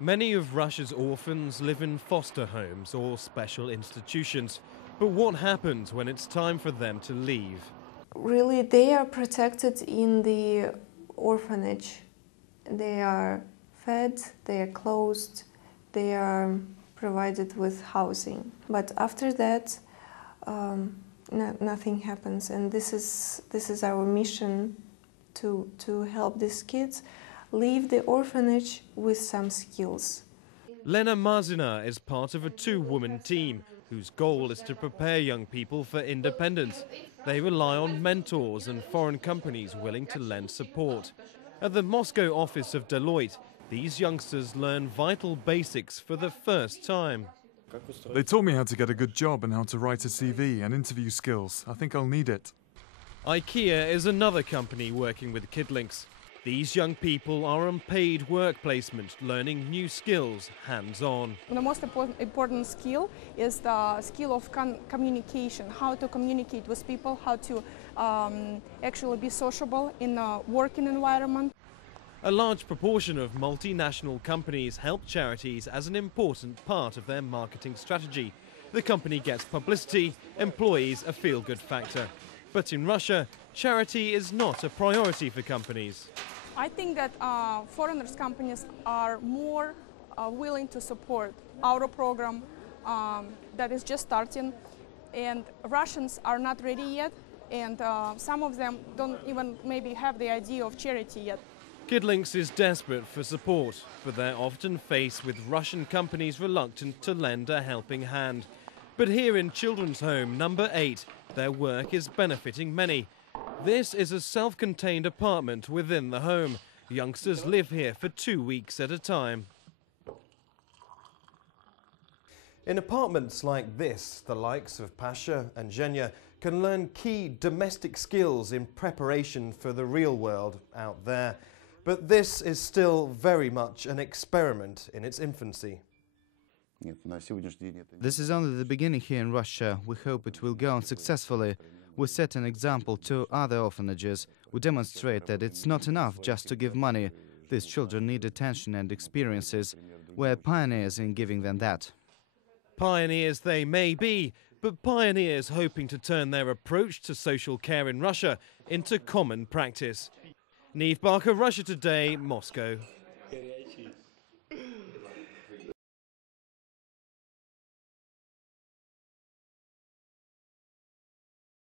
Many of Russia's orphans live in foster homes or special institutions. But what happens when it's time for them to leave? Really, they are protected in the orphanage. They are fed, they are clothed, they are provided with housing. But after that, nothing happens. And this is our mission, to help these kids leave the orphanage with some skills. Lena Mazina is part of a two-woman team whose goal is to prepare young people for independence. They rely on mentors and foreign companies willing to lend support. At the Moscow office of Deloitte, these youngsters learn vital basics for the first time. They taught me how to get a good job and how to write a CV and interview skills. I think I'll need it. IKEA is another company working with kidlinks. These young people are on paid work placement, learning new skills hands-on. The most important skill is the skill of communication, how to communicate with people, how to actually be sociable in a working environment. A large proportion of multinational companies help charities as an important part of their marketing strategy. The company gets publicity, employees a feel-good factor. But in Russia, charity is not a priority for companies. I think that foreigners' companies are more willing to support our program that is just starting, and Russians are not ready yet, and some of them don't even maybe have the idea of charity yet. Kidlinks is desperate for support, but they're often faced with Russian companies reluctant to lend a helping hand. But here in Children's Home number 8, their work is benefiting many. This is a self-contained apartment within the home. Youngsters live here for 2 weeks at a time. In apartments like this, the likes of Pasha and Zhenya can learn key domestic skills in preparation for the real world out there. But this is still very much an experiment in its infancy. This is only the beginning here in Russia. We hope it will go on successfully. We set an example to other orphanages. We demonstrate that it's not enough just to give money. These children need attention and experiences. We're pioneers in giving them that. Pioneers they may be, but pioneers hoping to turn their approach to social care in Russia into common practice. Neve Barker, Russia Today, Moscow.